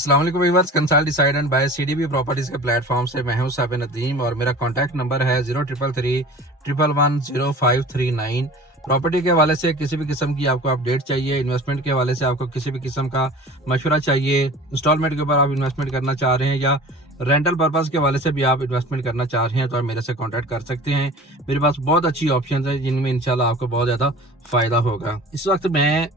अस्सलाम वालेकुम viewers, consult decide and buy CDB properties के प्लेटफॉर्म से मैं हूं साबिर नदीम और मेरा कॉन्टैक्ट नंबर है 0333110539। प्रॉपर्टी के हवाले से किसी भी किस्म की आपको अपडेट चाहिए, इन्वेस्टमेंट के हवाले से आपको किसी भी किस्म का मशवरा चाहिए, इंस्टॉलमेंट के ऊपर आप इन्वेस्टमेंट करना चाह रहे हैं या रेंटल पर्पस के हवाले से भी आप इन्वेस्टमेंट करना चाह रहे हैं तो आप मेरे से कांटेक्ट कर सकते हैं। मेरे पास बहुत अच्छी ऑप्शंस है जिनमें इंशाल्लाह आपको बहुत ज़्यादा फ़ायदा होगा। इस वक्त मैं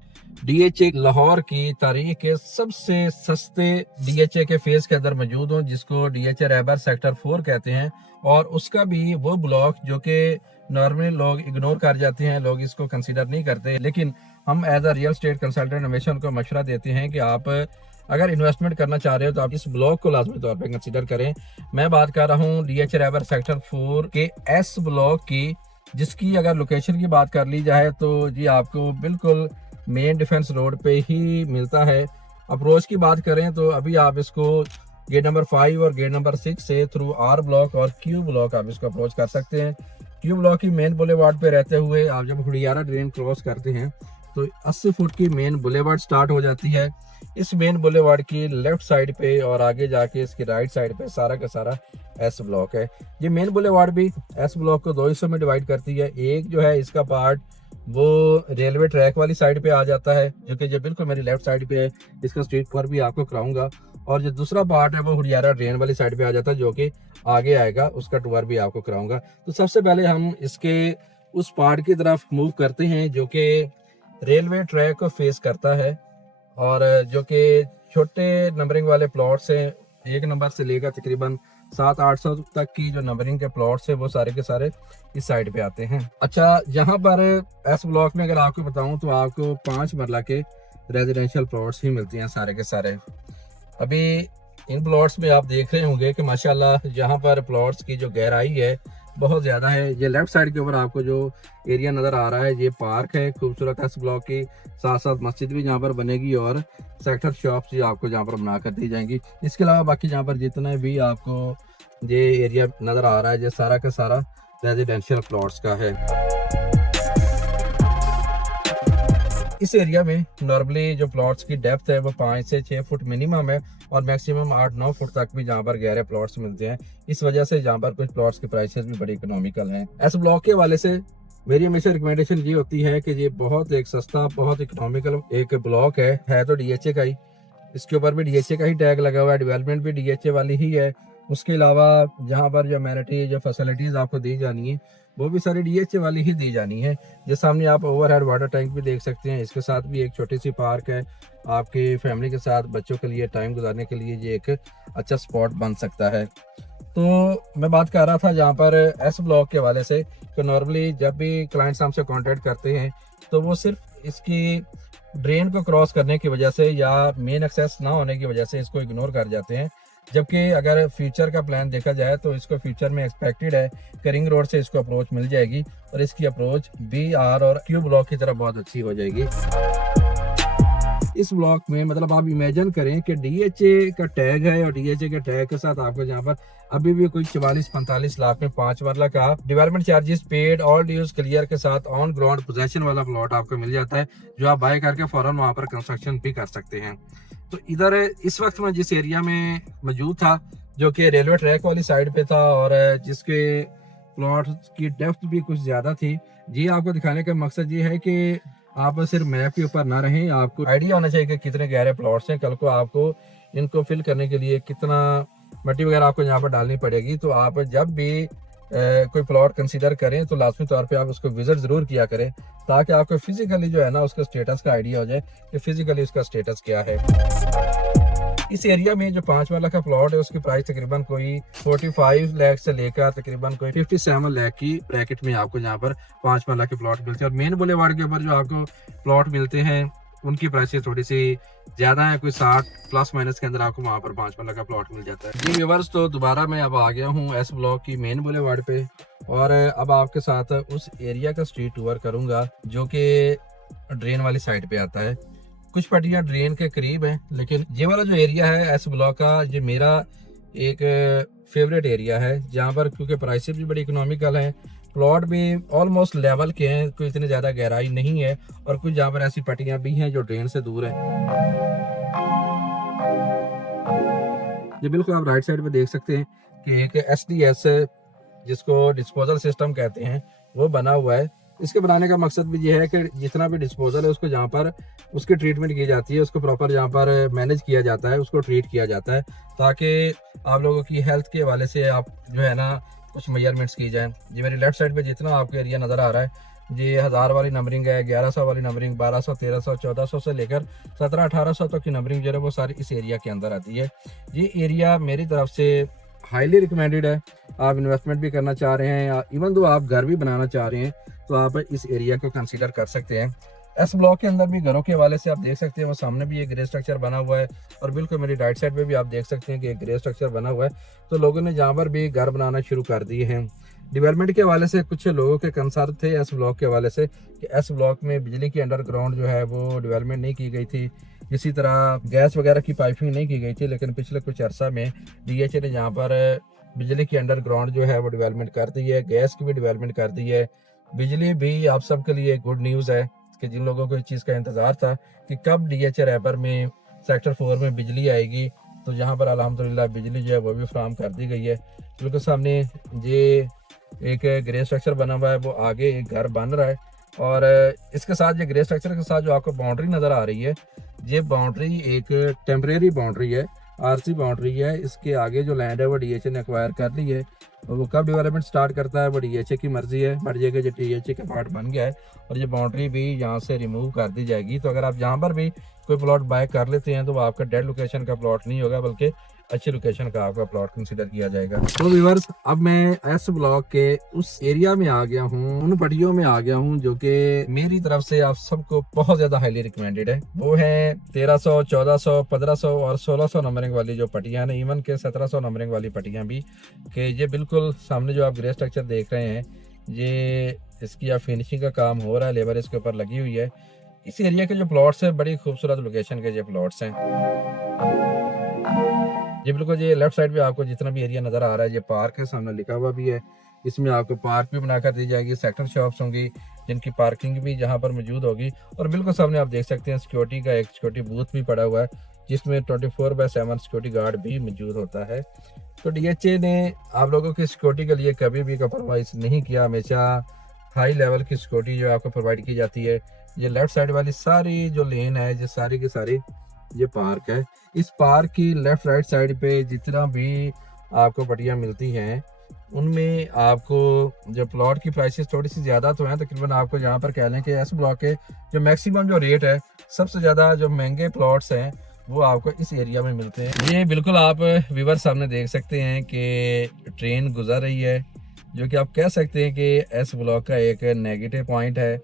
डीएचए लाहौर की तारीख के सबसे सस्ते डीएचए के फेज के अंदर मौजूद हूँ, जिसको डीएचए रैबर सेक्टर 4 कहते हैं, और उसका भी वो ब्लॉक जो कि नॉर्मली लोग इग्नोर कर जाते हैं, लोग इसको कंसीडर नहीं करते, लेकिन हम as a real estate consultant हमेशा उनको मशवरा देते हैं कि आप अगर इन्वेस्टमेंट करना चाह रहे हो तो आप इस ब्लॉक को लाजमी तौर पे कंसीडर करें। मैं बात कर रहा हूँ डीएचए रैबर सेक्टर 4 के एस ब्लॉक की, जिसकी अगर लोकेशन की बात कर ली जाए तो जी आपको बिल्कुल मेन डिफेंस रोड पे ही मिलता है। अप्रोच की बात करें तो अभी आप इसको गेट नंबर 5 और गेट नंबर 6 से थ्रू आर ब्लॉक और क्यू ब्लॉक आप इसको अप्रोच कर सकते हैं। क्यू ब्लॉक की मेन बुलेवार्ड पे रहते हुए आप जब हुडियारा ड्रेन क्रॉस करते हैं तो 80 फुट की मेन बुलेवार्ड स्टार्ट हो जाती है। इस मेन बुलेवार्ड की लेफ्ट साइड पे और आगे जाके इसकी राइट साइड पे सारा का सारा एस ब्लॉक है। ये मेन बुलेवार्ड भी एस ब्लॉक को दो हिस्सों में डिवाइड करती है। एक जो है इसका पार्ट वो रेलवे ट्रैक वाली साइड पे आ जाता है, जो बिल्कुल मेरी लेफ्ट साइड पे है, इसका स्ट्रीट टूर भी आपको कराऊंगा, और जो दूसरा पार्ट है वो हुडियारा ड्रेन वाली साइड पे आ जाता है, जो कि आगे आएगा, उसका टूर भी आपको कराऊंगा। तो सबसे पहले हम इसके उस पार्ट की तरफ मूव करते हैं जो कि रेलवे ट्रैक को फेस करता है, और जो कि छोटे नंबरिंग वाले प्लॉट्स हैं, 1 नंबर से लेकर तकरीबन 700-800 तक की जो नंबरिंग के प्लॉट्स है वो सारे के सारे इस साइड पे आते हैं। अच्छा, यहाँ पर एस ब्लॉक में अगर आपको बताऊं तो आपको 5 मरला के रेजिडेंशियल प्लॉट्स ही मिलती हैं सारे के सारे। अभी इन प्लॉट्स में आप देख रहे होंगे कि माशाल्लाह यहाँ पर प्लॉट्स की जो गहराई है बहुत ज़्यादा है। ये लेफ्ट साइड के ऊपर आपको जो एरिया नज़र आ रहा है ये पार्क है खूबसूरत एस ब्लॉक की, साथ साथ मस्जिद भी यहाँ पर बनेगी और सेक्टर शॉप्स भी आपको यहाँ पर बना कर दी जाएंगी। इसके अलावा बाकी यहाँ पर जितने भी आपको ये एरिया नज़र आ रहा है ये सारा का सारा रेजिडेंशियल प्लॉट्स का है। इस एरिया में नॉर्मली जो प्लॉट्स की डेप्थ है वो 5 से 6 फुट मिनिमम है, और मैक्सिमम 8-9 फुट तक भी जहाँ पर गहरे प्लॉट्स मिलते हैं। इस वजह से जहाँ पर कुछ प्लॉट्स के प्राइसेस भी बड़ी इकोनॉमिकल हैं। एस ब्लॉक के हवाले से मेरी हमेशा रिकमेंडेशन ये होती है कि ये बहुत एक सस्ता, बहुत इकोनॉमिकल एक ब्लॉक है तो डीएचए का ही, इसके ऊपर भी डीएचए का ही टैग लगा हुआ है, डेवलपमेंट भी डीएचए वाली ही है। उसके अलावा जहाँ पर जो अमेनिटी जो फैसिलिटीज़ आपको दी जानी है वो भी सारी डीएचए वाली ही दी जानी है। जो सामने आप ओवरहेड वाटर टैंक भी देख सकते हैं, इसके साथ भी एक छोटी सी पार्क है, आपकी फैमिली के साथ बच्चों के लिए टाइम गुजारने के लिए ये एक अच्छा स्पॉट बन सकता है। तो मैं बात कर रहा था जहाँ पर एस ब्लॉक के हवाले से कि नॉर्मली जब भी क्लाइंट्स हमसे कांटेक्ट करते हैं तो वो सिर्फ इसकी ड्रेन को क्रॉस करने की वजह से या मेन एक्सेस ना होने की वजह से इसको इग्नोर कर जाते हैं, जबकि अगर फ्यूचर का प्लान देखा जाए तो इसको फ्यूचर में एक्सपेक्टेड है कि रिंग रोड से इसको अप्रोच मिल जाएगी और इसकी अप्रोच बी आर और क्यू ब्लॉक की तरफ बहुत अच्छी हो जाएगी। इस ब्लॉक में मतलब आप इमेजिन करें कि डीएचए का टैग है और डीएचए के टैग के साथ आपको यहाँ पर अभी भी कोई 44-45 लाख में 5 मरला का development charges paid all dues clear के साथ ऑन ग्राउंड पोजेशन वाला प्लॉट आपको मिल जाता है, जो आप बाय करके फौरन वहाँ पर कंस्ट्रक्शन भी कर सकते हैं। तो इधर इस वक्त मैं जिस एरिया में मौजूद था जो कि रेलवे ट्रैक वाली साइड पे था और जिसके प्लॉट की डेप्थ भी कुछ ज़्यादा थी, जी आपको दिखाने का मकसद ये है कि आप सिर्फ मैप के ऊपर ना रहें, आपको आइडिया होना चाहिए कि कितने गहरे प्लॉट्स हैं, कल को आपको इनको फिल करने के लिए कितना मट्टी वगैरह आपको यहाँ पर डालनी पड़ेगी। तो आप जब भी कोई प्लॉट कंसीडर करें तो लाजमी तौर पे आप उसको विजिट ज़रूर किया करें, ताकि आपको फिजिकली जो है ना उसका स्टेटस का आइडिया हो जाए कि फिजिकली उसका स्टेटस क्या है। इस एरिया में जो 5 वाला का प्लॉट है उसकी प्राइस तकरीबन कोई 45 लाख से लेकर तकरीबन कोई 57 लाख की ब्रैकेट में आपको यहाँ पर 5 वाला के प्लॉट मिलते हैं, और मेन बुलेवार्ड के ऊपर जो आपको प्लॉट मिलते हैं उनकी प्राइसेस थोड़ी सी ज़्यादा है, कोई 60 प्लस माइनस के अंदर आपको वहाँ पर 5 वाला का प्लॉट मिल जाता है। जी व्यूअर्स, तो दोबारा मैं अब आ गया हूँ एस ब्लॉक की मेन बुलेवार्ड पे, और अब आपके साथ उस एरिया का स्ट्रीट टूर करूँगा जो कि ड्रेन वाली साइड पे आता है। कुछ पट्टियाँ ड्रेन के करीब हैं, लेकिन ये वाला जो एरिया है एस ब्लॉक का ये मेरा एक फेवरेट एरिया है, जहाँ पर क्योंकि प्राइसेस भी बड़ी इकोनॉमिकल हैं, प्लॉट भी ऑलमोस्ट लेवल के हैं, कोई इतनी ज़्यादा गहराई नहीं है, और कुछ जहाँ पर ऐसी पट्टियाँ भी हैं जो ड्रेन से दूर हैं। ये बिल्कुल आप राइट साइड पे देख सकते हैं कि एक SDS जिसको डिस्पोजल सिस्टम कहते हैं वो बना हुआ है। इसके बनाने का मकसद भी ये है कि जितना भी डिस्पोजल है उसको जहाँ पर उसकी ट्रीटमेंट की जाती है, उसको प्रॉपर जहाँ पर मैनेज किया जाता है, उसको ट्रीट किया जाता है, ताकि आप लोगों की हेल्थ के हवाले से आप जो है ना कुछ मेजरमेंट्स की जाए। ये मेरी लेफ्ट साइड पे जितना आपको एरिया नज़र आ रहा है, ये 1000 वाली नंबरिंग है, 1100 वाली नंबरिंग, 1200, 1300, 1400 से लेकर 1700-1800 तक की नंबरिंग जो है वो सारी इस एरिया के अंदर आती है। ये एरिया मेरी तरफ से हाईली रिकमेंडेड है। आप इन्वेस्टमेंट भी करना चाह रहे हैं या इवन दो आप घर भी बनाना चाह रहे हैं तो आप इस एरिया को कंसीडर कर सकते हैं। एस ब्लॉक के अंदर भी घरों के हवाले से आप देख सकते हैं वो सामने भी एक ग्रे स्ट्रक्चर बना हुआ है और बिल्कुल मेरी राइट साइड पे भी आप देख सकते हैं कि एक ग्रे स्ट्रक्चर बना हुआ है। तो लोगों ने जहाँ पर भी घर बनाना शुरू कर दिए हैं। डेवलपमेंट के हवाले से कुछ लोगों के कंसर्न थे एस ब्लॉक के हवाले से कि एस ब्लॉक में बिजली की अंडरग्राउंड जो है वो डेवलपमेंट नहीं की गई थी, इसी तरह गैस वगैरह की पाइपिंग नहीं की गई थी। लेकिन पिछले कुछ अर्सा में DHA ने जहाँ पर बिजली की अंडरग्राउंड जो है वो डेवलपमेंट कर दी है, गैस की भी डेवलपमेंट कर दी है। बिजली भी आप सबके लिए गुड न्यूज़ है कि जिन लोगों को इस चीज़ का इंतज़ार था कि कब DHA रैपर में सेक्टर 4 में बिजली आएगी, तो यहाँ पर अल्हम्दुलिल्लाह बिजली जो है वो भी फ्राहम कर दी गई है। बिल्कुल सामने ये एक ग्रे स्ट्रक्चर बना हुआ है, वो आगे एक घर बन रहा है और इसके साथ ये ग्रे स्ट्रक्चर के साथ जो आपको बाउंड्री नज़र आ रही है, ये बाउंड्री एक टेम्परेरी बाउंड्री है, RC बाउंड्री है। इसके आगे जो लैंड है वो DHA ने एक्वायर कर ली है और वो कब डेवलपमेंट स्टार्ट करता है वो DHA की मर्जी है। बट ये कि जो DHA का पार्ट बन गया है और ये बाउंड्री भी यहाँ से रिमूव कर दी जाएगी। तो अगर आप यहाँ पर भी कोई प्लॉट बाय कर लेते हैं तो वो आपका डेड लोकेशन का प्लॉट नहीं होगा, बल्कि अच्छी लोकेशन का आपका प्लॉट कंसीडर किया जाएगा। तो व्यूअर्स, अब मैं एस ब्लॉक के उस एरिया में आ गया हूँ, उन पट्टियों में आ गया हूँ जो कि मेरी तरफ से आप सबको बहुत ज्यादा हाईली रिकमेंडेड है। वो है 1300, 1400, 1500 और 1600 नंबरिंग वाली जो पट्टियां हैं, इवन के 1700 नंबरिंग वाली पट्टियां भी। कि ये बिल्कुल सामने जो आप ग्रे स्ट्रक्चर देख रहे हैं, ये इसकी आप फिनिशिंग का काम हो रहा है, लेबर इसके ऊपर लगी हुई है। इस एरिया के जो प्लॉट्स हैं बड़ी खूबसूरत लोकेशन के जो प्लॉट्स हैं। ये बिल्कुल ये लेफ्ट साइड पे आपको जितना भी एरिया नज़र आ रहा है, ये पार्क है, सामने लिखा हुआ भी है। इसमें आपको पार्क भी बनाकर दी जाएगी, सेक्टर शॉप्स होंगी जिनकी पार्किंग भी जहाँ पर मौजूद होगी। और बिल्कुल सामने आप देख सकते हैं सिक्योरिटी का एक सिक्योरिटी बूथ भी पड़ा हुआ है जिसमें 24/7 सिक्योरिटी गार्ड भी मौजूद होता है। तो DHA ने आप लोगों की सिक्योरिटी के लिए कभी भी कम्प्रोमाइज़ नहीं किया, हमेशा हाई लेवल की सिक्योरिटी जो आपको प्रोवाइड की जाती है। ये लेफ्ट साइड वाली सारी जो लेन है, ये सारी की सारी ये पार्क है। इस पार्क की लेफ्ट राइट साइड पे जितना भी आपको पट्टियाँ मिलती हैं उनमें आपको जो प्लॉट की प्राइसेस थोड़ी सी ज़्यादा तो हैं, तकरीबन आपको यहाँ पर कह लें कि एस ब्लॉक के जो मैक्सिमम जो रेट है, सबसे ज़्यादा जो महंगे प्लॉट्स हैं वो आपको इस एरिया में मिलते हैं। ये बिल्कुल आप व्यूअर सामने देख सकते हैं कि ट्रेन गुजर रही है, जो कि आप कह सकते हैं कि एस ब्लॉक का एक नेगेटिव पॉइंट है।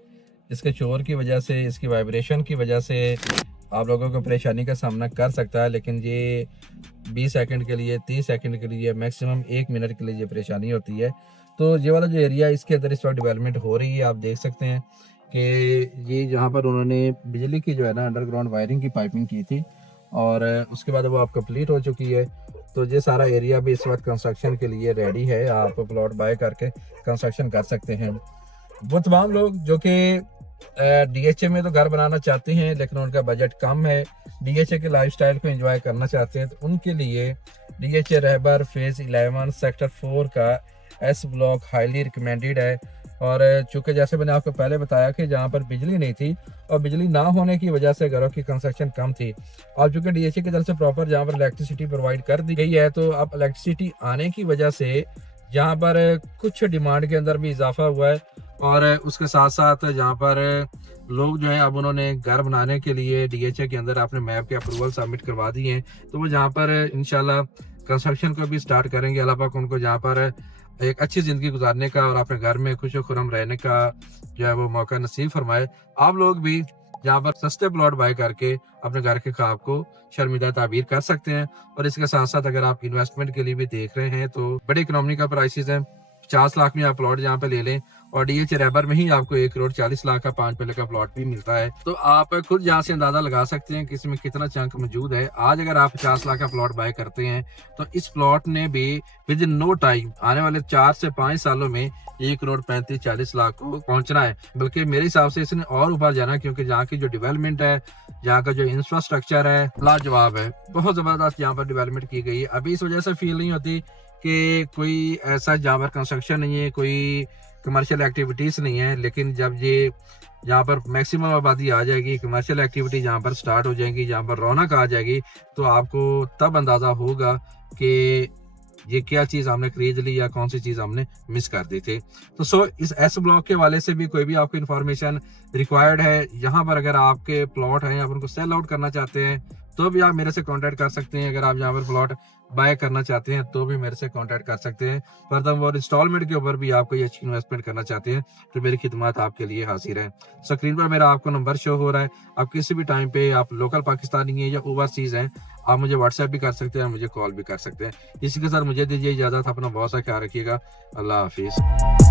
इसके शोर की वजह से, इसकी वाइब्रेशन की वजह से आप लोगों को परेशानी का सामना कर सकता है, लेकिन ये 20 सेकंड के लिए, 30 सेकंड के लिए, मैक्सिमम 1 मिनट के लिए ये परेशानी होती है। तो ये वाला जो एरिया इसके अंदर इस वक्त डेवलपमेंट हो रही है, आप देख सकते हैं कि ये जहाँ पर उन्होंने बिजली की जो है ना अंडरग्राउंड वायरिंग की पाइपिंग की थी और उसके बाद वो आप कंप्लीट हो चुकी है। तो ये सारा एरिया भी इस वक्त कंस्ट्रक्शन के लिए रेडी है, आप प्लॉट बाय करके कंस्ट्रक्शन कर सकते हैं। वो तमाम लोग जो कि DHA में तो घर बनाना चाहते हैं लेकिन उनका बजट कम है, DHA के लाइफस्टाइल को एंजॉय करना चाहते हैं, तो उनके लिए DHA रहबर फेज 11 सेक्टर 4 का एस ब्लॉक हाईली रिकमेंडेड है। और चूँकि जैसे मैंने आपको पहले बताया कि जहाँ पर बिजली नहीं थी और बिजली ना होने की वजह से घरों की कंस्ट्रक्शन कम थी, और चूँकि DHA की तरफ से प्रॉपर जहाँ पर इलेक्ट्रिसिटी प्रोवाइड कर दी गई है, तो अब इलेक्ट्रिसिटी आने की वजह से जहाँ पर कुछ डिमांड के अंदर भी इजाफा हुआ है और उसके साथ साथ जहाँ पर लोग जो हैं अब उन्होंने घर बनाने के लिए DHA के अंदर अपने मैप के अप्रूवल सबमिट करवा दिए हैं। तो वो जहाँ पर इंशाल्लाह कंस्ट्रक्शन को भी स्टार्ट करेंगे। अल्लाह पाक उनको जहाँ पर एक अच्छी ज़िंदगी गुजारने का और अपने घर में खुश खुरम रहने का जो है वो मौका नसीब फरमाए। आप लोग भी जहाँ पर सस्ते प्लॉट बाय करके अपने घर के ख्वाब को शर्मिंदा ताबीर कर सकते हैं। और इसके साथ साथ अगर आप इन्वेस्टमेंट के लिए भी देख रहे हैं तो बड़ी इकोनॉमी का प्राइसेस हैं। 50 लाख में आप प्लॉट जहाँ पे ले लें और DH रैबर में ही आपको 1,40,00,000 का 5 मरले का प्लॉट भी मिलता है। तो आप खुद यहाँ से अंदाजा लगा सकते हैं कि इसमें कितना चंक मौजूद है। आज अगर आप 50 लाख का प्लॉट बाय करते हैं तो इस प्लॉट ने भी विद इन नो टाइम आने वाले 4 से 5 सालों में 1,35,40,00,000 को पहुंचना है। बल्कि मेरे हिसाब से इसने और ऊपर जाना है, क्योंकि यहाँ की जो डेवलपमेंट है, यहाँ का जो इंफ्रास्ट्रक्चर है, लाजवाब है। बहुत जबरदस्त यहाँ पर डेवलपमेंट की गई है। अभी इस वजह से फील नहीं होती कि कोई ऐसा जहाँ पर कंस्ट्रक्शन नहीं है, कोई कमर्शियल एक्टिविटीज नहीं है। लेकिन जब ये यहाँ पर मैक्सिमम आबादी आ जाएगी, कमर्शियल एक्टिविटी यहाँ पर स्टार्ट हो जाएगी, यहाँ पर रौनक आ जाएगी, तो आपको तब अंदाजा होगा कि ये क्या चीज हमने खरीद ली या कौन सी चीज हमने मिस कर दी थी। तो इस एस ब्लॉक के वाले से भी कोई भी आपको इन्फॉर्मेशन रिक्वायर्ड है, यहाँ पर अगर आपके प्लॉट हैं, आप उनको सेल आउट करना चाहते हैं तो भी आप मेरे से कांटेक्ट कर सकते हैं। अगर आप यहाँ पर प्लॉट बाय करना चाहते हैं तो भी मेरे से कांटेक्ट कर सकते हैं। फर्दरमोर इंस्टॉलमेंट के ऊपर भी आप कोई अच्छी इन्वेस्टमेंट करना चाहते हैं तो मेरी खिदमत आपके लिए हाजिर है। स्क्रीन पर मेरा आपको नंबर शो हो रहा है। आप किसी भी टाइम पे, आप लोकल पाकिस्तानी हैं या ओवरसीज हैं, आप मुझे व्हाट्सएप भी कर सकते हैं, मुझे कॉल भी कर सकते हैं। इसी के साथ मुझे दीजिए इजाजत। अपना बहुत सा ख्याल रखिएगा। अल्लाह हाफिज।